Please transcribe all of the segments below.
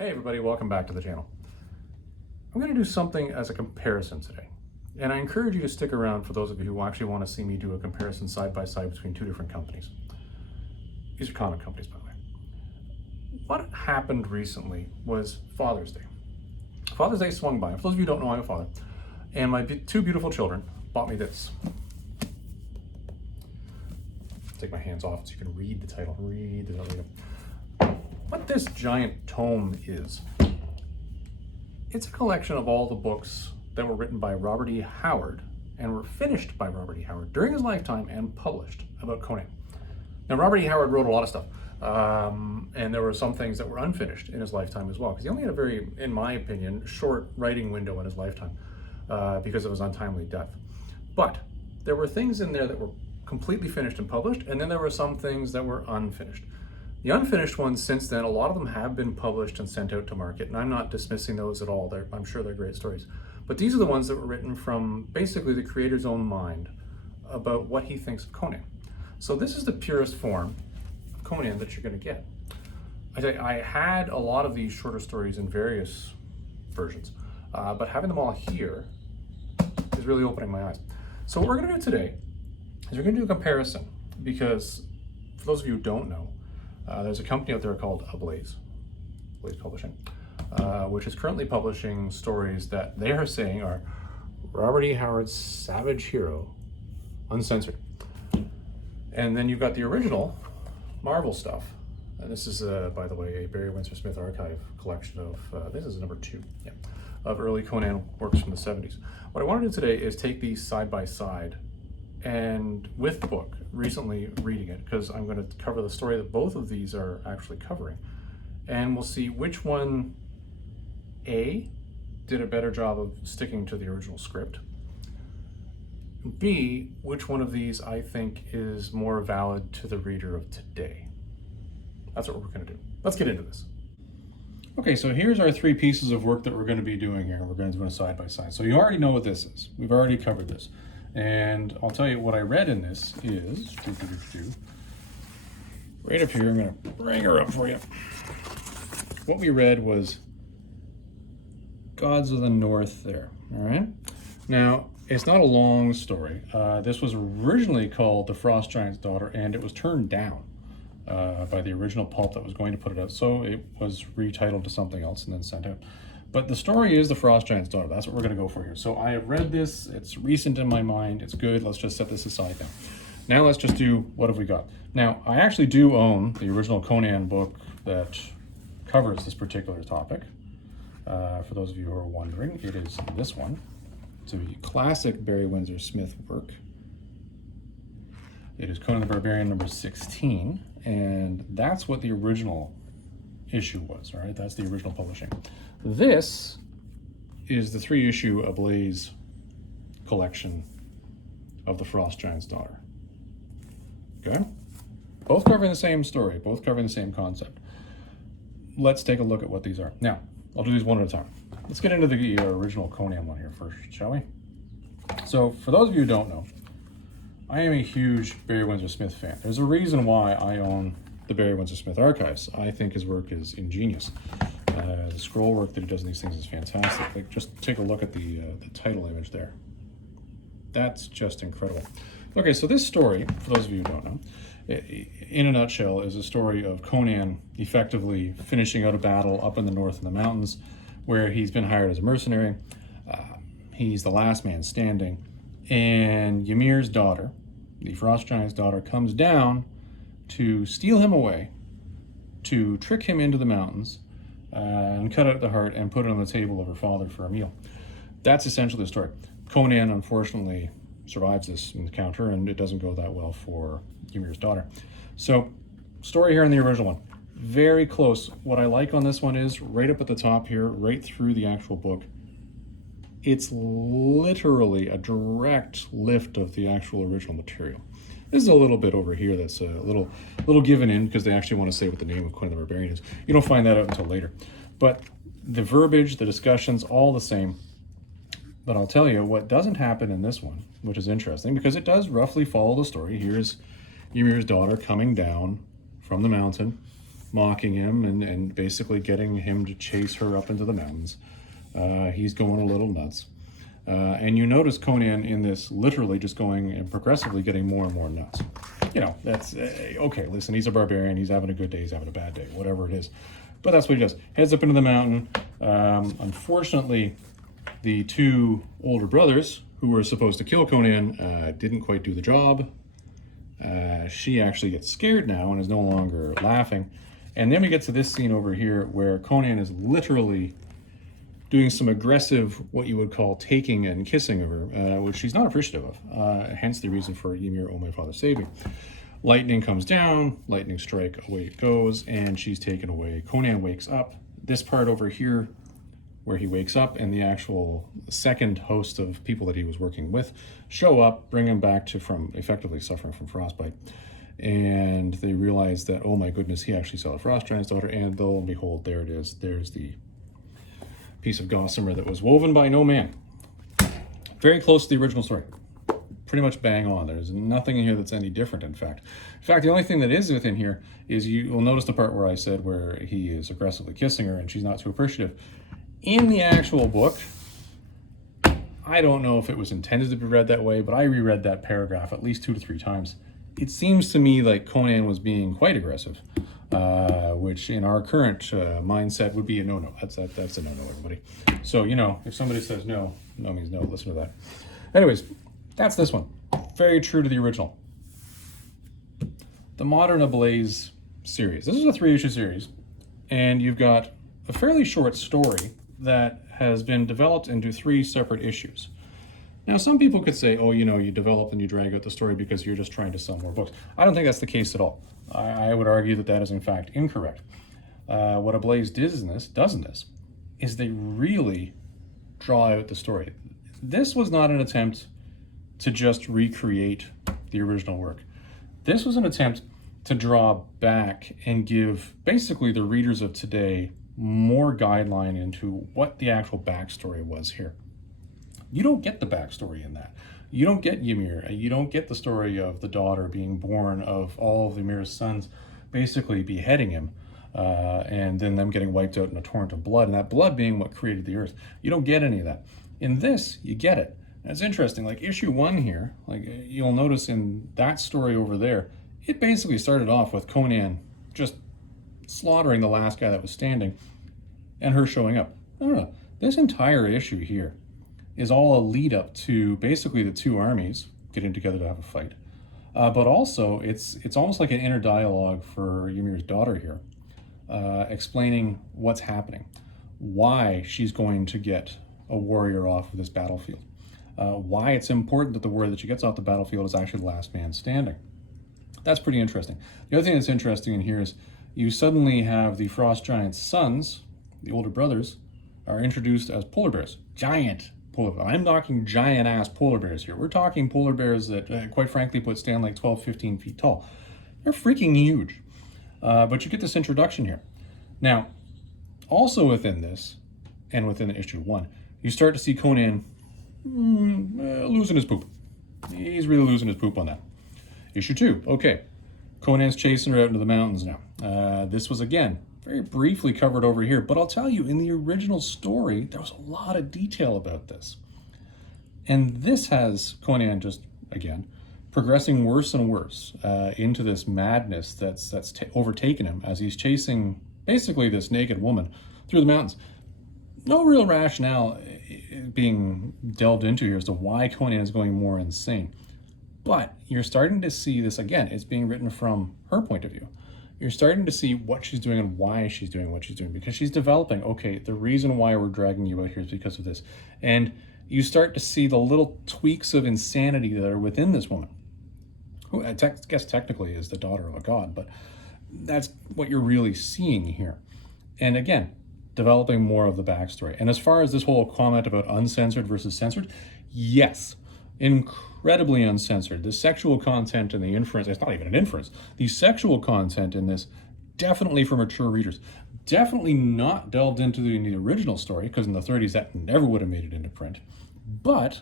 Hey everybody, welcome back to the channel. I'm going to do something as a comparison today. And I encourage you to stick around for those of you who actually want to see me do a comparison side by side between two different companies. These are comic companies, by the way. What happened recently was Father's Day. Father's Day swung by. For those of you who don't know, I'm a father. And my two beautiful children bought me this. Take my hands off so you can read the title. Read the title. What this giant tome is, it's a collection of all the books that were written by Robert E. Howard and were finished by Robert E. Howard during his lifetime and published about Conan. Now, Robert E. Howard wrote a lot of stuff, and there were some things that were unfinished in his lifetime as well, because he only had a very, in my opinion, short writing window in his lifetime because of his untimely death. But there were things in there that were completely finished and published, and then there were some things that were unfinished. The unfinished ones since then, a lot of them have been published and sent out to market, and I'm not dismissing those at all. I'm sure they're great stories. But these are the ones that were written from basically the creator's own mind about what he thinks of Conan. So this is the purest form of Conan that you're going to get. I had a lot of these shorter stories in various versions, but having them all here is really opening my eyes. So what we're going to do today is we're going to do a comparison, because for those of you who don't know, there's a company out there called Ablaze Publishing, which is currently publishing stories that they are saying are Robert E. Howard's Savage Hero, uncensored. And then you've got the original Marvel stuff. And this is, by the way, a Barry Windsor Smith archive collection of, this is number 2, yeah, of early Conan works from the 70s. What I want to do today is take these side by side and with the book, recently reading it, because I'm going to cover the story that both of these are actually covering. And we'll see which one, A, did a better job of sticking to the original script, B, which one of these I think is more valid to the reader of today. That's what we're going to do. Let's get into this. Okay, so here's our 3 pieces of work that we're going to be doing here. We're going to do it side by side. So you already know what this is. We've already covered this. And I'll tell you what I read in this is, right up here, I'm going to bring her up for you. What we read was Gods of the North there, all right? Now, it's not a long story. This was originally called The Frost Giant's Daughter, and it was turned down by the original pulp that was going to put it out. So it was retitled to something else and then sent out. But the story is The Frost Giant's Daughter. That's what we're going to go for here. So I have read this. It's recent in my mind. It's good. Let's just set this aside now. Now let's just do, what have we got? Now, I actually do own the original Conan book that covers this particular topic. For those of you who are wondering, it is this one. It's a classic Barry Windsor Smith work. It is Conan the Barbarian number 16, and that's what the original issue was, all right? That's the original publishing. This is the 3-issue Ablaze collection of The Frost Giant's Daughter. Okay? Both covering the same story, both covering the same concept. Let's take a look at what these are. Now, I'll do these one at a time. Let's get into the original Conan one here first, shall we? So, for those of you who don't know, I am a huge Barry Windsor Smith fan. There's a reason why I own the Barry Windsor Smith archives. I think his work is ingenious. The scroll work that he does in these things is fantastic. Like, just take a look at the title image there. That's just incredible. Okay, so this story, for those of you who don't know, in a nutshell, is a story of Conan effectively finishing out a battle up in the north in the mountains where he's been hired as a mercenary. He's the last man standing, and Ymir's daughter, the Frost Giant's daughter, comes down to steal him away, to trick him into the mountains, and cut out the heart and put it on the table of her father for a meal. That's essentially the story. Conan, unfortunately, survives this encounter, and it doesn't go that well for Ymir's daughter. So, story here in the original one. Very close. What I like on this one is, right up at the top here, right through the actual book, it's literally a direct lift of the actual original material. This is a little bit over here that's a little given in because they actually want to say what the name of Conan the Barbarian is. You don't find that out until later. But the verbiage, the discussions, all the same. But I'll tell you what doesn't happen in this one, which is interesting because it does roughly follow the story. Here's Ymir's daughter coming down from the mountain mocking him and basically getting him to chase her up into the mountains. He's going a little nuts. And you notice Conan in this literally just going and progressively getting more and more nuts. You know, that's, okay, listen, he's a barbarian, he's having a good day, he's having a bad day, whatever it is. But that's what he does. Heads up into the mountain. Unfortunately, the two older brothers who were supposed to kill Conan didn't quite do the job. She actually gets scared now and is no longer laughing. And then we get to this scene over here where Conan is literally doing some aggressive, what you would call taking and kissing of her, which she's not appreciative of. Hence the reason for Ymir, oh my father, save me. Lightning comes down, lightning strike, away it goes, and she's taken away. Conan wakes up. This part over here, where he wakes up and the actual second host of people that he was working with show up, bring him back to from effectively suffering from frostbite. And they realize that, oh my goodness, he actually saw the frost giant's daughter, and lo and behold, there it is. There's the piece of gossamer that was woven by no man. Very close to the original story. Pretty much bang on. There's nothing in here that's any different, in fact. In fact, the only thing that is within here is you'll notice the part where I said where he is aggressively kissing her and she's not too appreciative. In the actual book, I don't know if it was intended to be read that way, but I reread that paragraph at least 2 to 3 times. It seems to me like Conan was being quite aggressive, which in our current mindset would be a no-no. That's a no-no, everybody. So, you know, if somebody says no, no means no. Listen to that. Anyways, that's this one. Very true to the original. The modern Ablaze series. This is a 3-issue series, and you've got a fairly short story that has been developed into 3 separate issues. Now, some people could say, oh, you know, you develop and you drag out the story because you're just trying to sell more books. I don't think that's the case at all. I would argue that that is, in fact, incorrect. What Ablaze does in this is they really draw out the story. This was not an attempt to just recreate the original work. This was an attempt to draw back and give basically the readers of today more guideline into what the actual backstory was here. You don't get the backstory in that. You don't get Ymir. You don't get the story of the daughter being born, of all of Ymir's sons basically beheading him, and then them getting wiped out in a torrent of blood, and that blood being what created the earth. You don't get any of that. In this, you get it. And it's interesting, like issue 1 here, like you'll notice in that story over there, it basically started off with Conan just slaughtering the last guy that was standing and her showing up. No. This entire issue here is all a lead up to basically the 2 armies getting together to have a fight. But also it's almost like an inner dialogue for Ymir's daughter here, explaining what's happening, why she's going to get a warrior off of this battlefield, why it's important that the warrior that she gets off the battlefield is actually the last man standing. That's pretty interesting. The other thing that's interesting in here is you suddenly have the frost giant's sons, the older brothers, are introduced as polar bears. Giant polar bears. I'm talking giant-ass polar bears here. We're talking polar bears that, quite frankly, stand like 12, 15 feet tall. They're freaking huge. But you get this introduction here. Now, also within this, and within issue 1, you start to see Conan losing his poop. He's really losing his poop on that. Issue 2, okay. Conan's chasing her out into the mountains now. This was, again, very briefly covered over here, but I'll tell you, in the original story, there was a lot of detail about this. And this has Conan just, again, progressing worse and worse into this madness that's overtaken him as he's chasing basically this naked woman through the mountains. No real rationale being delved into here as to why Conan is going more insane. But you're starting to see this, again, it's being written from her point of view. You're starting to see what she's doing and why she's doing what she's doing, because she's developing, okay, the reason why we're dragging you out here is because of this. And you start to see the little tweaks of insanity that are within this woman, who I guess technically is the daughter of a god, but that's what you're really seeing here. And again, developing more of the backstory. And as far as this whole comment about uncensored versus censored, yes, incredibly uncensored. The sexual content and the inference, it's not even an inference, the sexual content in this, definitely for mature readers. Definitely not delved into in the original story, because in the 30s that never would have made it into print. But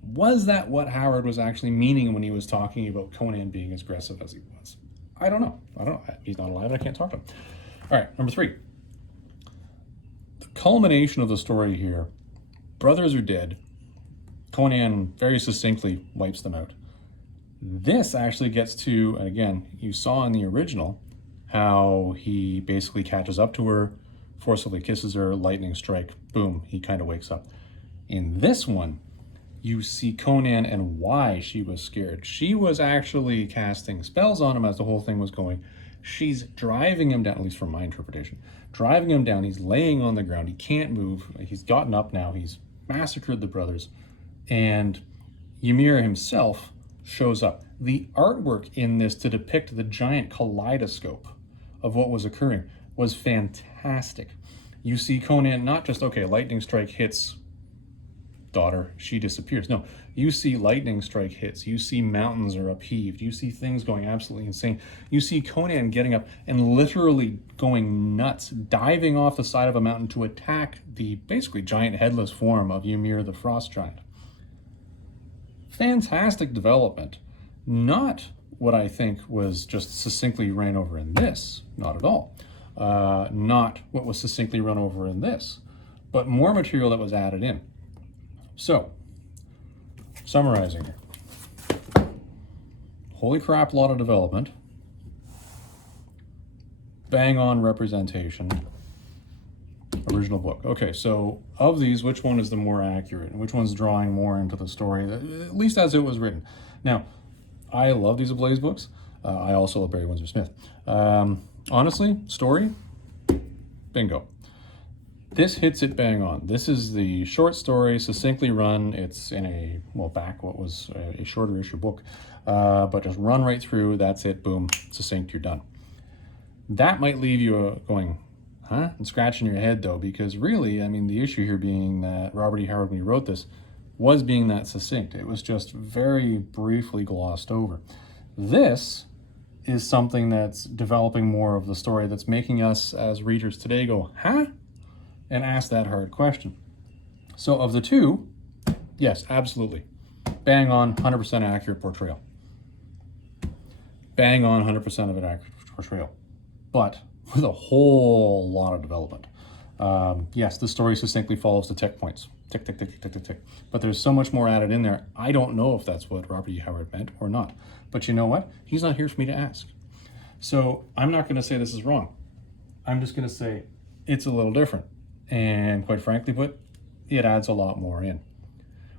was that what Howard was actually meaning when he was talking about Conan being as aggressive as he was? I don't know. He's not alive and I can't talk to him. All right, number 3. The culmination of the story here, brothers are dead. Conan very succinctly wipes them out. This actually gets to, and again, you saw in the original, how he basically catches up to her, forcibly kisses her, lightning strike, boom, he kind of wakes up. In this one, you see Conan and why she was scared. She was actually casting spells on him as the whole thing was going. She's driving him down, at least from my interpretation, driving him down. He's laying on the ground. He can't move. He's gotten up now. He's massacred the brothers. And Ymir himself shows up. The artwork in this to depict the giant kaleidoscope of what was occurring was fantastic. You see Conan not just, okay, lightning strike hits daughter, she disappears. No, you see lightning strike hits. You see mountains are upheaved. You see things going absolutely insane. You see Conan getting up and literally going nuts, diving off the side of a mountain to attack the basically giant headless form of Ymir the Frost Giant. Fantastic development. Not what I think was just succinctly ran over in this, not at all. Not what was succinctly run over in this, but more material that was added in. So, summarizing here. Holy crap, lot of development. Bang on representation. Original book. Okay, so of these, which one is the more accurate? And which one's drawing more into the story, at least as it was written? Now, I love these Ablaze books. I also love Barry Windsor Smith. Honestly, story, bingo. This hits it bang on. This is the short story, succinctly run. It's in a, well, back what was a shorter issue book, but just run right through. That's it, boom, succinct, you're done. That might leave you going, huh? And scratching your head though, because really, I mean, the issue here being that Robert E. Howard, when he wrote this, was being that succinct. It was just very briefly glossed over. This is something that's developing more of the story, that's making us as readers today go, huh? And ask that hard question. So of the two, yes, absolutely. Bang on, 100% accurate portrayal. Bang on, 100% of an accurate portrayal. But with a whole lot of development. Yes, the story succinctly follows the tick points. Tick, tick, tick, tick, tick, tick. But there's so much more added in there. I don't know if that's what Robert E. Howard meant or not. But you know what? He's not here for me to ask. So I'm not going to say this is wrong. I'm just going to say it's a little different. And quite frankly put, it adds a lot more in.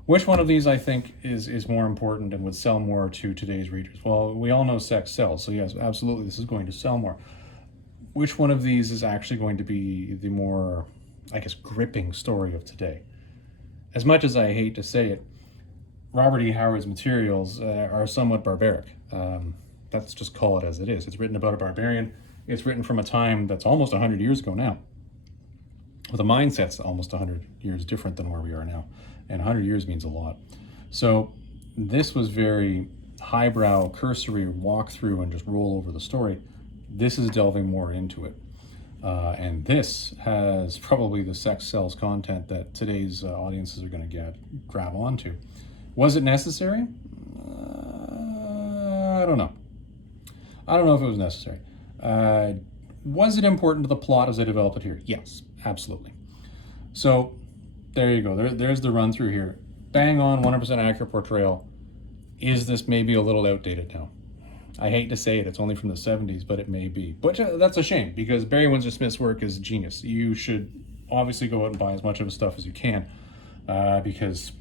Which one of these I think is more important and would sell more to today's readers? Well, we all know sex sells, so yes, absolutely, this is going to sell more. Which one of these is actually going to be the more, I guess, gripping story of today? As much as I hate to say it, Robert E. Howard's materials are somewhat barbaric. Let's just call it as it is. It's written about a barbarian. It's written from a time that's almost 100 years ago now, with a mindset that's almost 100 years different than where we are now. And 100 years means a lot. So this was very highbrow, cursory walk through and just roll over the story. This is delving more into it. And this has probably the sex sells content that today's audiences are going to grab onto. Was it necessary? I don't know. I don't know if it was necessary. Was it important to the plot as they developed it here? Yes, absolutely. So there you go. There's the run through here. Bang on, 100% accurate portrayal. Is this maybe a little outdated now? I hate to say it, it's only from the 70s, but it may be. But that's a shame, because Barry Windsor Smith's work is genius. You should obviously go out and buy as much of his stuff as you can, because,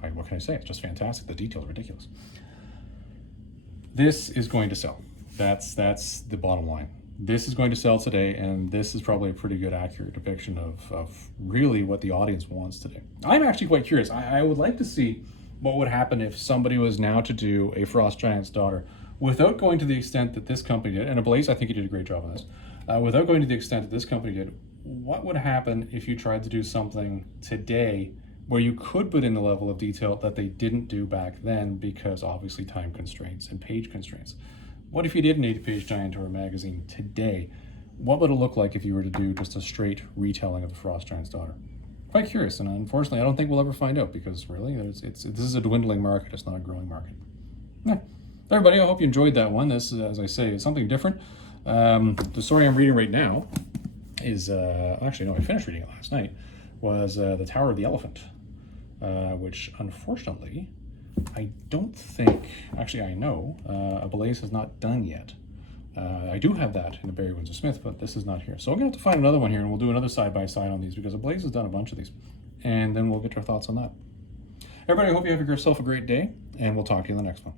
what can I say? It's just fantastic. The detail is ridiculous. This is going to sell. That's the bottom line. This is going to sell today, and this is probably a pretty good, accurate depiction of really what the audience wants today. I'm actually quite curious. I would like to see what would happen if somebody was now to do a Frost Giant's Daughter without going to the extent that this company did, and Ablaze, I think he did a great job on this, without going to the extent that this company did. What would happen if you tried to do something today where you could put in the level of detail that they didn't do back then, because obviously time constraints and page constraints? What if you did an 80-page Giant or a magazine today? What would it look like if you were to do just a straight retelling of the Frost Giant's Daughter? Quite curious, and unfortunately I don't think we'll ever find out, because really this is a dwindling market, it's not a growing market. Yeah. Everybody, I hope you enjoyed that one. This, as I say, is something different. The story I'm reading right now is, actually, no, I finished reading it last night, was The Tower of the Elephant, which unfortunately, I don't think, actually I know, Ablaze has not done yet. I do have that in the Barry Windsor Smith, but this is not here. So I'm going to have to find another one here, and we'll do another side-by-side on these, because Ablaze has done a bunch of these. And then we'll get our thoughts on that. Everybody, I hope you have yourself a great day, and we'll talk to you in the next one.